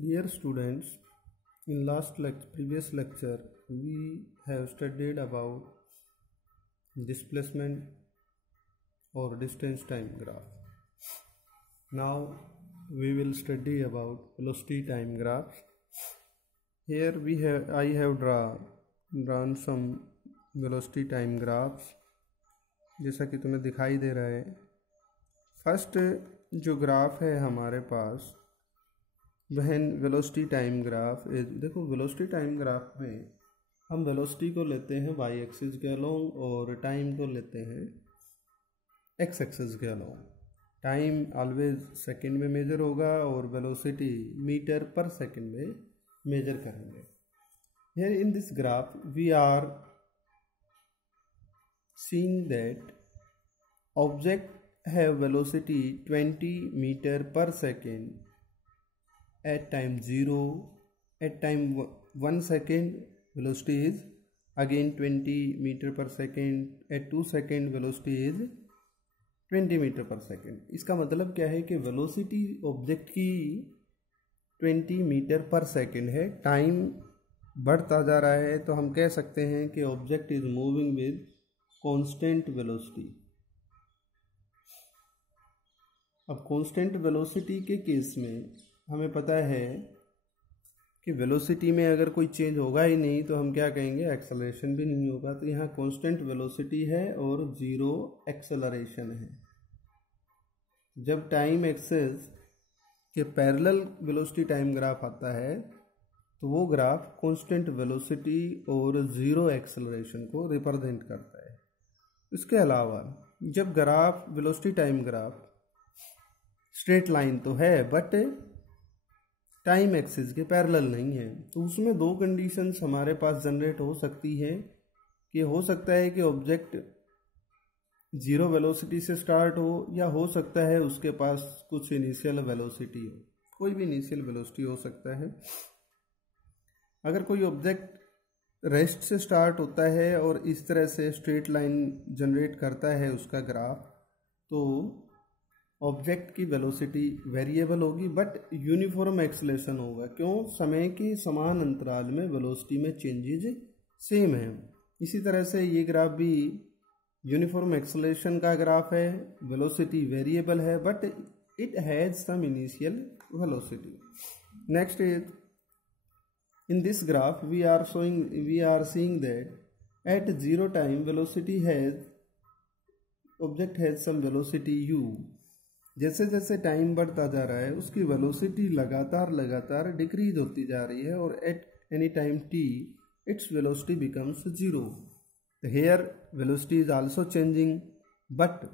Dear students, in previous lecture, we have studied about displacement or distance time graph. Now we will study about velocity time graphs. Here I have drawn some velocity time graphs. जैसा कि तुम्हें दिखाई दे रहा है, first जो graph है हमारे पास वहन वेलोसिटी टाइम ग्राफ। देखो वेलोसिटी टाइम ग्राफ में हम वेलोसिटी को लेते हैं वाई एक्सिस के अलोंग और टाइम को लेते हैं एक्स एक्सिस के अलोंग। टाइम ऑलवेज सेकंड में मेजर होगा और वेलोसिटी मीटर पर सेकंड में मेजर करेंगे। Here in this graph we are seeing that object have velocity 20 meter per second at time 0, at time 1 second velocity is again 20 meter per second, at 2 second velocity is 20 meter per second। इसका मतलब क्या है कि velocity object की 20 metre पर second है, time बढ़ता जा रहा है, तो हम कह सकते हैं कि object is moving with constant velocity. अब कांस्टेंट वेलोसिटी के केस में हमें पता है कि वेलोसिटी में अगर कोई चेंज होगा ही नहीं तो हम क्या कहेंगे, एक्सेलरेशन भी नहीं होगा। तो यहाँ कांस्टेंट वेलोसिटी है और जीरो एक्सेलरेशन है। जब टाइम एक्सिस के पैरेलल वेलोसिटी टाइम ग्राफ आता है तो वो ग्राफ कांस्टेंट वेलोसिटी और जीरो एक्सेलरेशन को रिप्रेजेंट करता है। इसके अलावा जब graph velocity time graph straight line तो है बट टाइम एक्सिस के पैरेलल नहीं है, तो उसमें दो कंडीशंस हमारे पास जनरेट हो सकती है कि हो सकता है कि ऑब्जेक्ट जीरो वेलोसिटी से स्टार्ट हो या हो सकता है उसके पास कुछ इनिशियल वेलोसिटी हो, कोई भी इनिशियल वेलोसिटी हो सकता है। अगर कोई ऑब्जेक्ट रेस्ट से स्टार्ट होता है और इस तरह से स्ट्रेट लाइन जनरेट करता है उसका ग्राफ, तो ऑब्जेक्ट की वेलोसिटी वेरिएबल होगी बट यूनिफॉर्म एक्सेलरेशन होगा। क्यों? समय के समान अंतराल में वेलोसिटी में चेंजेज सेम है। इसी तरह से ये ग्राफ भी यूनिफॉर्म एक्सेलरेशन का ग्राफ है, वेलोसिटी वेरिएबल है but it has some initial velocity. Next is in this graph we are seeing that at zero time object has some velocity u। जैसे जैसे टाइम बढ़ता जा रहा है उसकी वेलोसिटी लगातार डिक्रीज होती जा रही है और at any time t its velocity becomes zero। here velocity is also changing but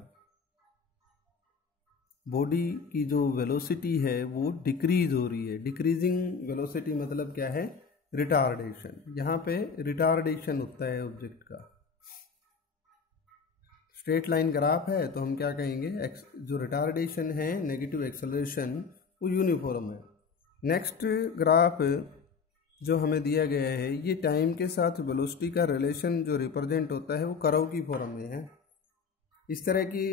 body की जो वेलोसिटी है वो डिक्रीज हो रही है। डिक्रीजिंग वेलोसिटी मतलब क्या है? रिटार्डेशन। यहाँ पे रिटार्डेशन होता है ऑब्जेक्ट का। स्ट्रेट लाइन ग्राफ है तो हम क्या कहेंगे, जो रिटार्डेशन है नेगेटिव एक्सेलरेशन वो यूनिफॉर्म है। नेक्स्ट ग्राफ जो हमें दिया गया है ये टाइम के साथ वेलोसिटी का रिलेशन जो रिप्रेजेंट होता है वो कर्व की फॉर्म में है। इस तरह की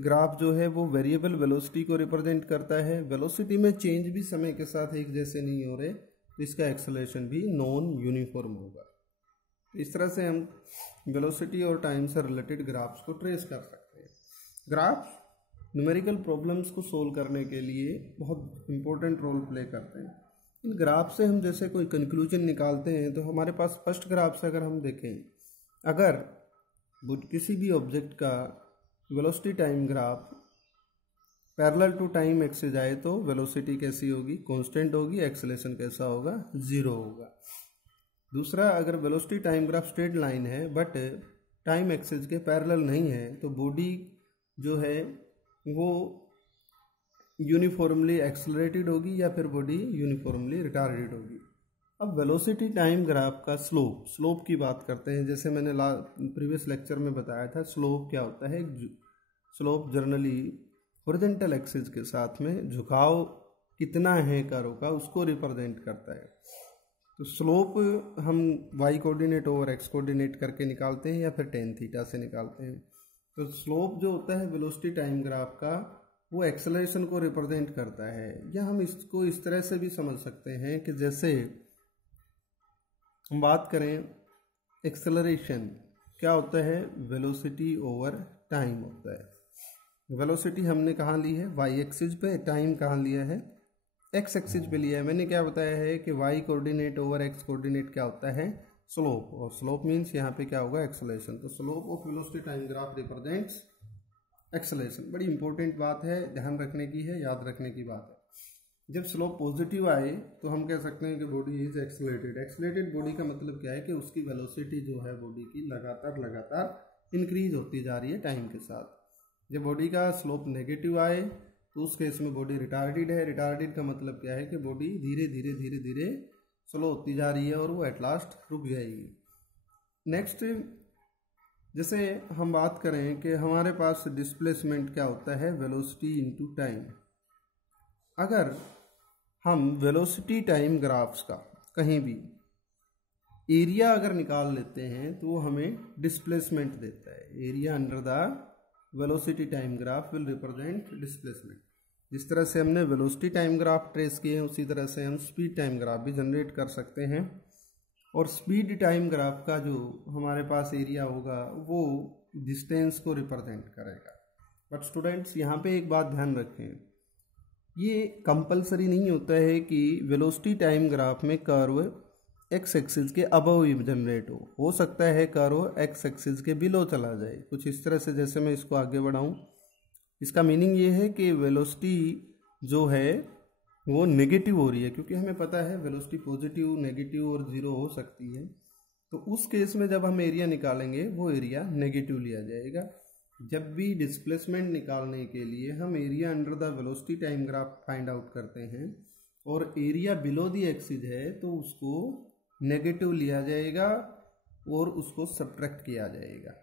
ग्राफ जो है वो वेरिएबल वेलोसिटी को रिप्रेजेंट करता है। वेलोसिटी में चेंज भी समय के साथ एक जैसे नहीं हो रहे तो इसका एक्सेलरेशन भी नॉन यूनिफॉर्म होगा। इस तरह से हम वेलोसिटी और टाइम से रिलेटेड ग्राफ्स को ट्रेस कर सकते हैं। ग्राफ न्यूमेरिकल प्रॉब्लम्स को सोल्व करने के लिए बहुत इंपॉर्टेंट रोल प्ले करते हैं। इन ग्राफ से हम जैसे कोई कंक्लूजन निकालते हैं तो हमारे पास फर्स्ट ग्राफ से अगर हम देखें, अगर किसी भी ऑब्जेक्ट का velocity time graph parallel to time axis आए तो वेलोसिटी कैसी होगी? कांस्टेंट होगी। एक्सेलरेशन कैसा होगा? जीरो होगा। दूसरा, अगर velocity time graph straight line है बट टाइम एक्सिस के पैरेलल नहीं है तो बॉडी जो है वो यूनिफॉर्मली एक्सेलरेटेड होगी या फिर बॉडी यूनिफॉर्मली रिटार्डेड होगी। अब वेलोसिटी टाइम ग्राफ का स्लोप की बात करते हैं। जैसे मैंने प्रीवियस लेक्चर में बताया था, स्लोप क्या होता है? स्लोप जनरली हॉरिजॉन्टल एक्सिस के साथ में झुकाव कितना है कर्व का उसको रिप्रेजेंट करता है। तो स्लोप हम y coordinate over x coordinate करके निकालते हैं या फिर tan थीटा से निकालते हैं। तो स्लोप जो होता है वेलोसिटी टाइम ग्राफ का वो एक्सेलरेशन को रिप्रेजेंट करता है। या हम इसको इस तरह से भी समझ सकते हैं कि जैसे हम बात करें एक्सेलरेशन क्या होता है, वेलोसिटी ओवर टाइम होता है। वेलोसिटी हमने कहाँ ली है, वाई एक्सिस पे, टाइम कहाँ लिया है, एक्स एक्सिस पे लिया है। मैंने क्या बताया है कि y coordinate over x coordinate क्या होता है, स्लोप, और स्लोप मीन्स यहाँ पे क्या होगा, एक्सेलरेशन। तो slope of velocity time graph represents acceleration. बड़ी इंपॉर्टेंट बात है, ध्यान रखने की है, याद रखने की बात है। जब स्लोप पॉजिटिव आए तो हम कह सकते हैं कि body is accelerated. Accelerated body का मतलब क्या है कि उसकी वेलोसिटी जो है बॉडी की लगातार इंक्रीज होती जा रही है टाइम के साथ। जब बॉडी का स्लोप नेगेटिव आए तो उस केस में बॉडी रिटार्डेड है। रिटार्डेड का मतलब क्या है कि बॉडी धीरे धीरे धीरे धीरे स्लो होती जा रही है और वो एट लास्ट रुक जाएगी। नेक्स्ट, जैसे हम बात करें कि हमारे पास डिस्प्लेसमेंट क्या होता है, वेलोसिटी इनटू टाइम। अगर हम वेलोसिटी टाइम ग्राफ्स का कहीं भी एरिया अगर निकाल लेते हैं तो वो हमें डिस्प्लेसमेंट देता है। Area under the velocity time graph will represent displacement. जिस तरह से हमने वेलोसिटी टाइम ग्राफ ट्रेस किए हैं उसी तरह से हम स्पीड टाइम ग्राफ भी जनरेट कर सकते हैं। और स्पीड टाइम ग्राफ का जो हमारे पास एरिया होगा वो डिस्टेंस को रिप्रेजेंट करेगा। बट स्टूडेंट्स यहाँ पे एक बात ध्यान रखें, ये कंपलसरी नहीं होता है कि वेलोसिटी टाइम ग्राफ में कर्व एक्स एक्सिस के अबव ही जनरेट हो सकता है कर्व एक्स एक्सिस के बिलो चला जाए, कुछ इस तरह से। जैसे मैं इसको आगे बढ़ाऊँ, इसका मीनिंग ये है कि वेलोसिटी जो है वो नेगेटिव हो रही है, क्योंकि हमें पता है वेलोसिटी पॉजिटिव, नेगेटिव और जीरो हो सकती है। तो उस केस में जब हम एरिया निकालेंगे वो एरिया नेगेटिव लिया जाएगा। जब भी डिस्प्लेसमेंट निकालने के लिए हम area under the velocity time graph find out करते हैं और एरिया बिलो द एक्सिस है तो उसको नेगेटिव लिया जाएगा और उसको सब्ट्रैक्ट किया जाएगा।